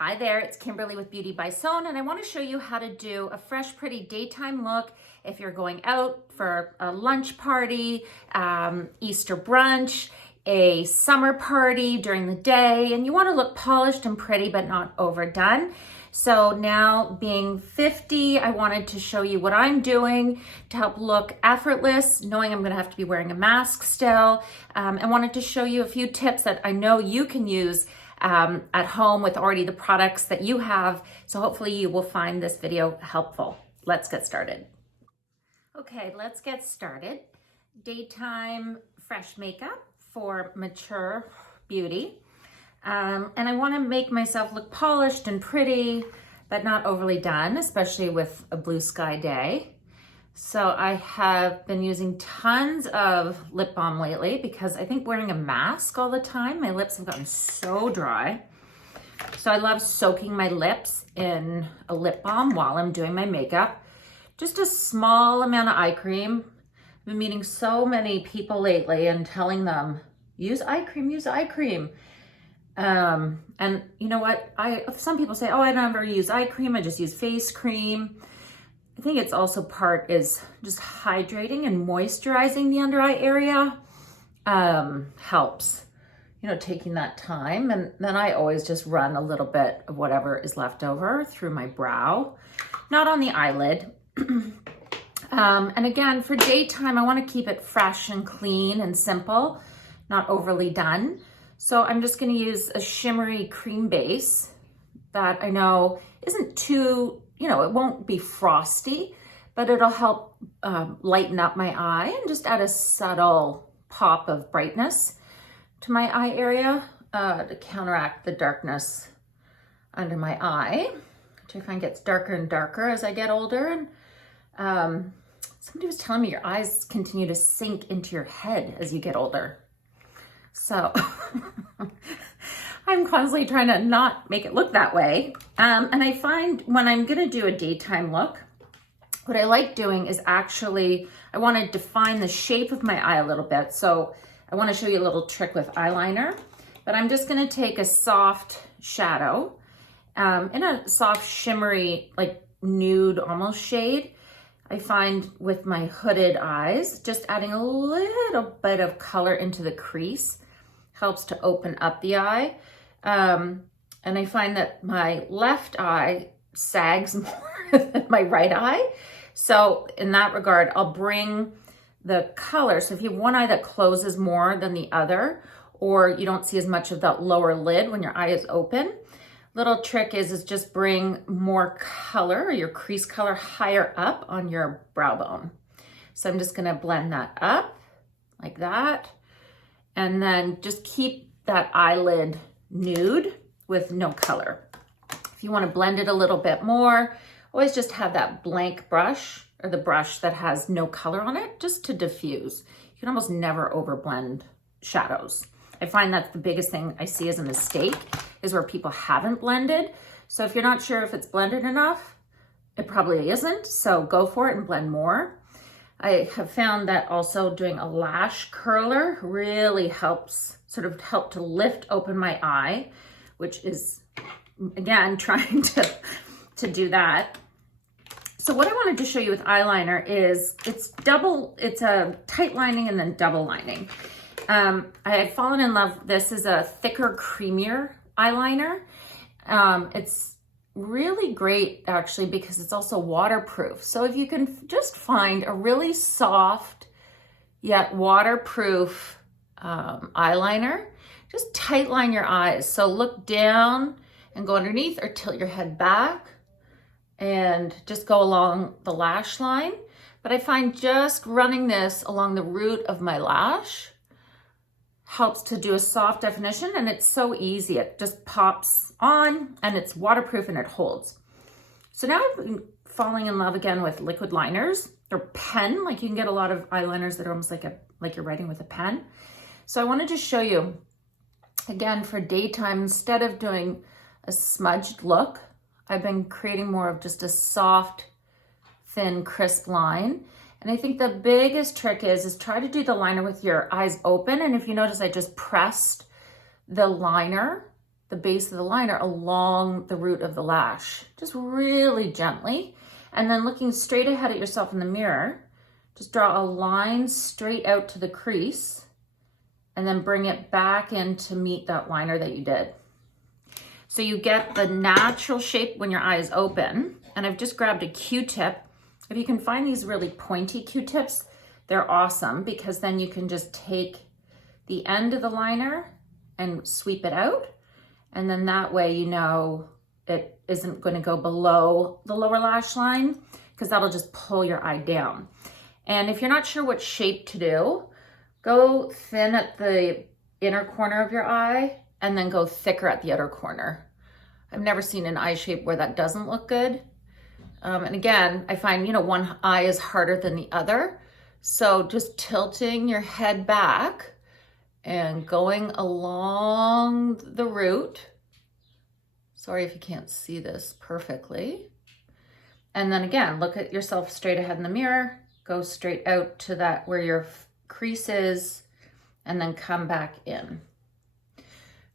Hi there, it's Kimberly with Beauty by Sohn, and I want to show you how to do a fresh, pretty daytime look if you're going out for a lunch party, Easter brunch, a summer party during the day, and you want to look polished and pretty but not overdone. So now being 50, I wanted to show you what I'm doing to help look effortless, knowing I'm going to have to be wearing a mask still. I wanted to show you a few tips that I know you can use at home with already the products that you have. So hopefully you will find this video helpful. Let's get started. Okay, let's get started. Daytime fresh makeup for mature beauty. And I want to make myself look polished and pretty, but not overly done, especially with a blue sky day. So I have been using tons of lip balm lately because I think wearing a mask all the time, my lips have gotten so dry. So I love soaking my lips in a lip balm while I'm doing my makeup. Just a small amount of eye cream. I've been meeting so many people lately and telling them, use eye cream, use eye cream. And you know what? Some people say, oh, I never use eye cream, I just use face cream. I think it's also part is just hydrating and moisturizing the under eye area helps, you know, taking that time. And then I always just run a little bit of whatever is left over through my brow, not on the eyelid. And again, for daytime, I want to keep it fresh and clean and simple, not overly done. So I'm just going to use a shimmery cream base that I know isn't too, you know, it won't be frosty, but it'll help lighten up my eye and just add a subtle pop of brightness to my eye area to counteract the darkness under my eye, which I find gets darker and darker as I get older. And somebody was telling me your eyes continue to sink into your head as you get older. So I'm constantly trying to not make it look that way. And I find when I'm gonna do a daytime look, what I like doing is actually, I wanna define the shape of my eye a little bit. So I wanna show you a little trick with eyeliner, but I'm just gonna take a soft shadow in a soft shimmery, like nude almost shade. I find with my hooded eyes, just adding a little bit of color into the crease helps to open up the eye. And I find that my left eye sags more than my right eye. So in that regard, I'll bring the color. So if you have one eye that closes more than the other, or you don't see as much of that lower lid when your eye is open, little trick is just bring more color, or your crease color, higher up on your brow bone. So I'm just gonna blend that up like that. And then just keep that eyelid nude with no color. If you want to blend it a little bit more, always just have that blank brush or the brush that has no color on it just to diffuse. You can almost never overblend shadows. I find that's the biggest thing I see as a mistake is where people haven't blended. So if you're not sure if it's blended enough, it probably isn't. So go for it and blend more. I have found that also doing a lash curler really helps help to lift open my eye, which is, again, trying to do that. So what I wanted to show you with eyeliner is it's a tight lining and then double lining. I had fallen in love, this is a thicker, creamier eyeliner. It's really great actually because it's also waterproof. So if you can just find a really soft yet waterproof eyeliner, just tight line your eyes. So look down and go underneath or tilt your head back and just go along the lash line. But I find just running this along the root of my lash helps to do a soft definition, and it's so easy. It just pops on and it's waterproof and it holds. So now I've been falling in love again with liquid liners or pen. Like you can get a lot of eyeliners that are almost like you're writing with a pen. So I wanted to show you again for daytime, instead of doing a smudged look, I've been creating more of just a soft, thin, crisp line. And I think the biggest trick is try to do the liner with your eyes open. And if you notice, I just pressed the liner the base of the liner along the root of the lash, just really gently. And then looking straight ahead at yourself in the mirror, just draw a line straight out to the crease and then bring it back in to meet that liner that you did. So you get the natural shape when your eye is open. And I've just grabbed a Q-tip. If you can find these really pointy Q-tips, they're awesome because then you can just take the end of the liner and sweep it out. And then that way, you know, it isn't going to go below the lower lash line because that'll just pull your eye down. And if you're not sure what shape to do, go thin at the inner corner of your eye and then go thicker at the outer corner. I've never seen an eye shape where that doesn't look good. And again, I find, you know, one eye is harder than the other. So just tilting your head back and going along the root. Sorry if you can't see this perfectly. And then again, look at yourself straight ahead in the mirror, go straight out to that where your crease is, and then come back in.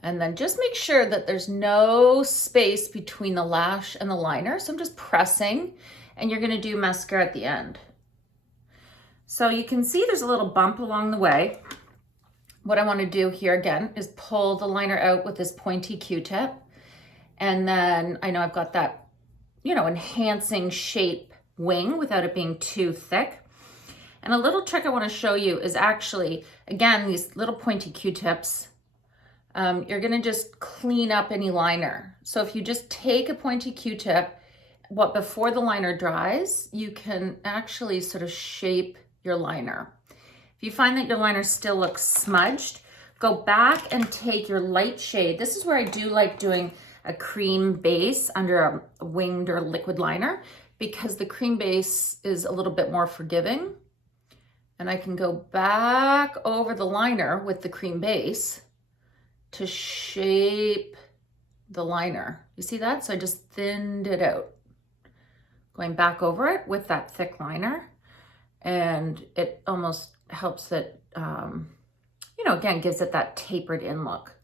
And then just make sure that there's no space between the lash and the liner. So I'm just pressing, and you're gonna do mascara at the end. So you can see there's a little bump along the way. What I wanna do here again is pull the liner out with this pointy Q-tip. And then I know I've got that, you know, enhancing shape wing without it being too thick. And a little trick I wanna show you is actually, again, these little pointy Q-tips, you're gonna just clean up any liner. So if you just take a pointy Q-tip, before the liner dries, you can actually sort of shape your liner. If you find that your liner still looks smudged, go back and take your light shade. This is where I do like doing a cream base under a winged or liquid liner because the cream base is a little bit more forgiving. And I can go back over the liner with the cream base to shape the liner. You see that? So I just thinned it out. Going back over it with that thick liner, and it almost helps it, you know, again, gives it that tapered in look.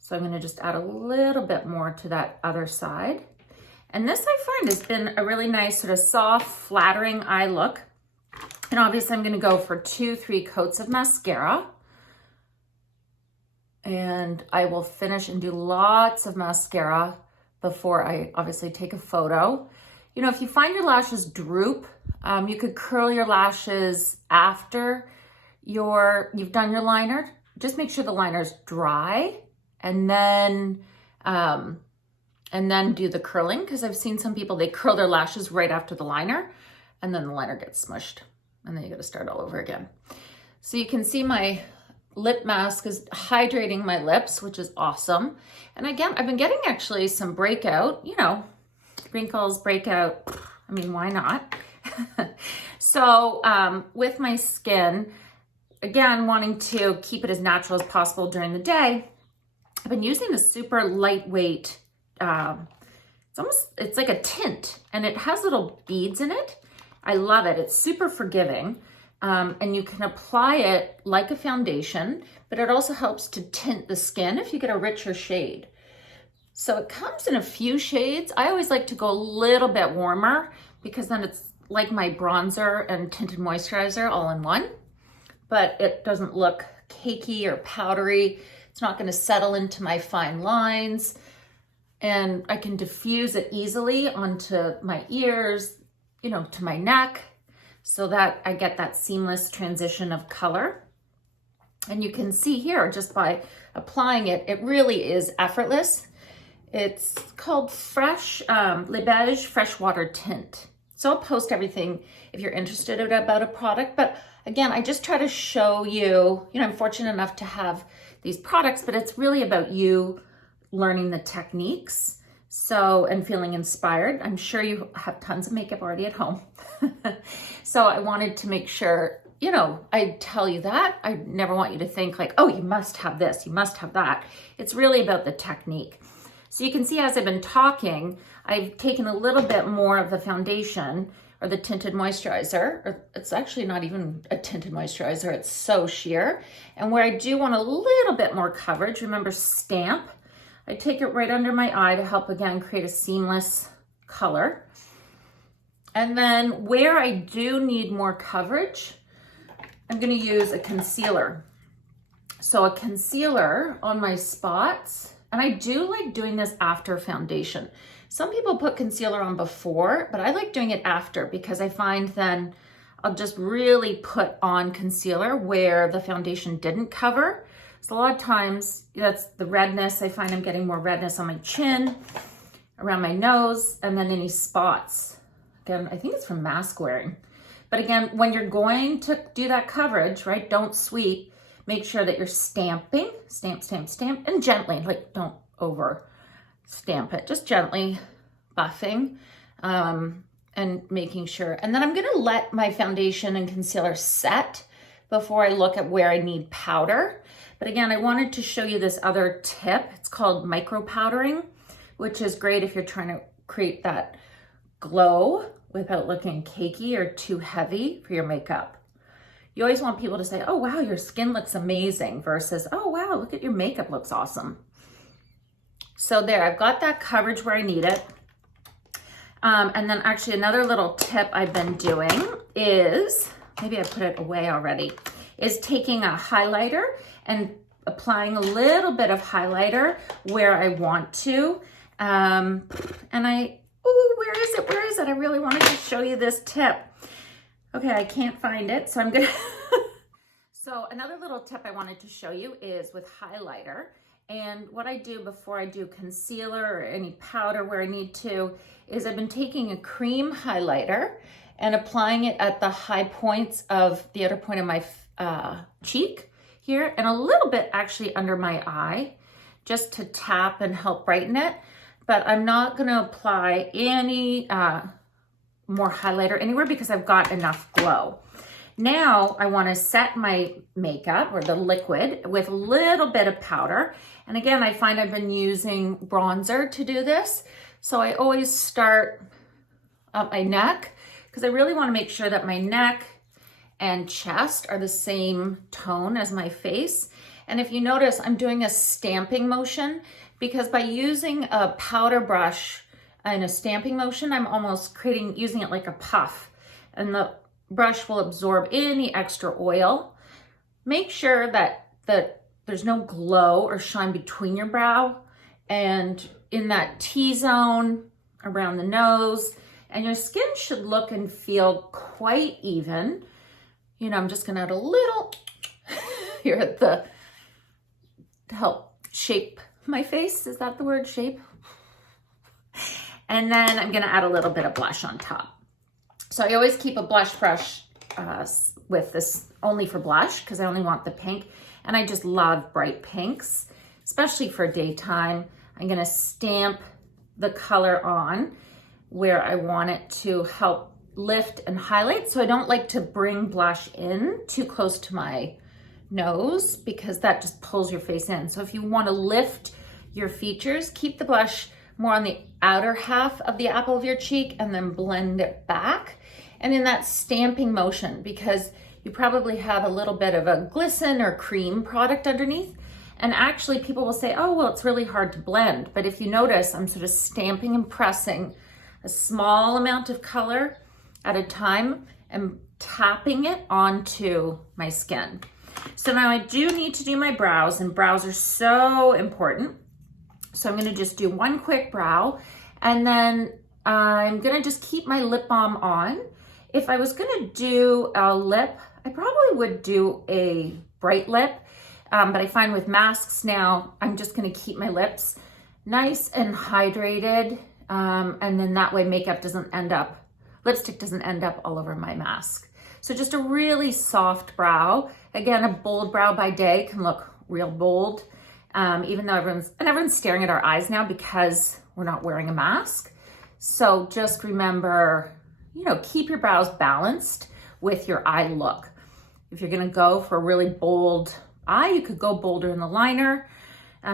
So I'm gonna just add a little bit more to that other side. And this I find has been a really nice sort of soft, flattering eye look. And obviously I'm gonna go for 2-3 coats of mascara. And I will finish and do lots of mascara before I obviously take a photo. You know, if you find your lashes droop, you could curl your lashes after you've done your liner. Just make sure the liner's dry and then do the curling, because I've seen some people, they curl their lashes right after the liner and then the liner gets smushed and then you got to start all over again. So you can see my lip mask is hydrating my lips, which is awesome. And again, I've been getting actually some breakout, you know, wrinkles, breakout. I mean, why not? So with my skin, again, wanting to keep it as natural as possible during the day, I've been using this super lightweight, it's like a tint, and it has little beads in it. I love it. It's super forgiving. And you can apply it like a foundation, but it also helps to tint the skin if you get a richer shade. So it comes in a few shades. I always like to go a little bit warmer because then it's like my bronzer and tinted moisturizer all in one, but it doesn't look cakey or powdery. It's not going to settle into my fine lines, and I can diffuse it easily onto my ears, you know, to my neck, so that I get that seamless transition of color. And you can see here, just by applying it, it really is effortless. It's called Beiges Freshwater Tint. So I'll post everything if you're interested about a product. But again, I just try to show you, you know, I'm fortunate enough to have these products, but it's really about you learning the techniques. So, and feeling inspired. I'm sure you have tons of makeup already at home. So I wanted to make sure, you know, I tell you that. I never want you to think like, oh, you must have this, you must have that. It's really about the technique. So you can see as I've been talking, I've taken a little bit more of the foundation or the tinted moisturizer, or it's actually not even a tinted moisturizer, it's so sheer. And where I do want a little bit more coverage, remember stamp, I take it right under my eye to help, again, create a seamless color. And then where I do need more coverage, I'm gonna use a concealer. So a concealer on my spots, and I do like doing this after foundation. Some people put concealer on before, but I like doing it after because I find then I'll just really put on concealer where the foundation didn't cover. So a lot of times that's the redness. I find I'm getting more redness on my chin, around my nose, and then any spots. Again, I think it's from mask wearing. But again, when you're going to do that coverage, right, don't sweep. Make sure that you're stamping, stamp, stamp, stamp, and gently, like don't over stamp it, just gently buffing and making sure. And then I'm gonna let my foundation and concealer set before I look at where I need powder. But again, I wanted to show you this other tip. It's called micro powdering, which is great if you're trying to create that glow without looking cakey or too heavy for your makeup. You always want people to say, oh, wow, your skin looks amazing versus, oh, wow, look at your makeup looks awesome. So there, I've got that coverage where I need it. And then actually another little tip I've been doing is, maybe I put it away already, is taking a highlighter and applying a little bit of highlighter where I want to. And where is it? Where is it? I really wanted to show you this tip. Okay, I can't find it, so I'm gonna. So another little tip I wanted to show you is with highlighter. And what I do before I do concealer or any powder where I need to is I've been taking a cream highlighter and applying it at the high points of the outer point of my cheek here and a little bit actually under my eye just to tap and help brighten it. But I'm not gonna apply any more highlighter anywhere because I've got enough glow. Now I want to set my makeup or the liquid with a little bit of powder. And again, I find I've been using bronzer to do this. So I always start up my neck because I really want to make sure that my neck and chest are the same tone as my face. And if you notice, I'm doing a stamping motion because by using a powder brush in a stamping motion, I'm almost using it like a puff, and the brush will absorb any extra oil. Make sure that there's no glow or shine between your brow and in that T-zone around the nose, and your skin should look and feel quite even. You know, I'm just gonna add a little here at to help shape my face. Is that the word, shape? And then I'm gonna add a little bit of blush on top. So I always keep a blush brush with this only for blush because I only want the pink. And I just love bright pinks, especially for daytime. I'm gonna stamp the color on where I want it to help lift and highlight. So I don't like to bring blush in too close to my nose because that just pulls your face in. So if you wanna lift your features, keep the blush more on the outer half of the apple of your cheek and then blend it back. And in that stamping motion, because you probably have a little bit of a glisten or cream product underneath. And actually people will say, oh, well, it's really hard to blend. But if you notice, I'm sort of stamping and pressing a small amount of color at a time and tapping it onto my skin. So now I do need to do my brows, and brows are so important. So I'm gonna just do one quick brow, and then I'm gonna just keep my lip balm on. If I was gonna do a lip, I probably would do a bright lip, but I find with masks now, I'm just gonna keep my lips nice and hydrated, and then that way lipstick doesn't end up all over my mask. So just a really soft brow. Again, a bold brow by day can look real bold. Even though everyone's staring at our eyes now because we're not wearing a mask. So just remember, you know, keep your brows balanced with your eye look. If you're gonna go for a really bold eye, you could go bolder in the liner.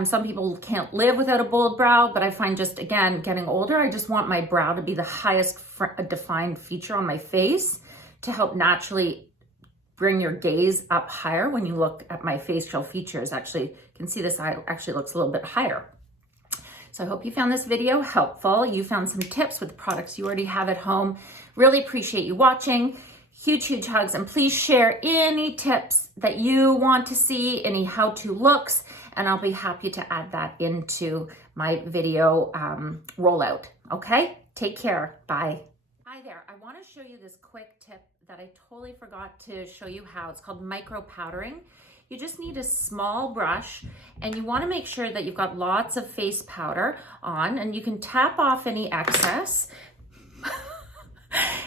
Some people can't live without a bold brow, but I find just, again, getting older, I just want my brow to be the highest defined feature on my face to help naturally bring your gaze up higher when you look at my facial features. Actually, you can see this eye actually looks a little bit higher. So I hope you found this video helpful. You found some tips with products you already have at home. Really appreciate you watching. Huge, huge hugs, and please share any tips that you want to see, any how-to looks, and I'll be happy to add that into my video rollout. Okay, take care, bye. Hi there, I want to show you this quick tip that I totally forgot to show you how. It's called micro powdering. You just need a small brush, and you want to make sure that you've got lots of face powder on, and you can tap off any excess.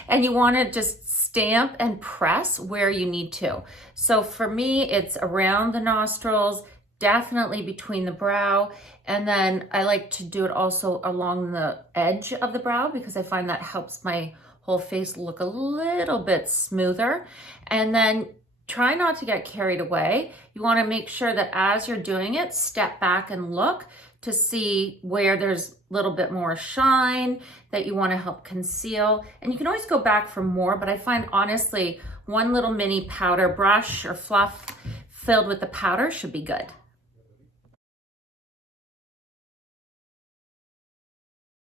And you want to just stamp and press where you need to. So for me, it's around the nostrils, definitely between the brow, and then I like to do it also along the edge of the brow because I find that helps my whole face look a little bit smoother. And then try not to get carried away. You want to make sure that as you're doing it, step back and look to see where there's a little bit more shine that you want to help conceal. And you can always go back for more, but I find honestly, one little mini powder brush or fluff filled with the powder should be good.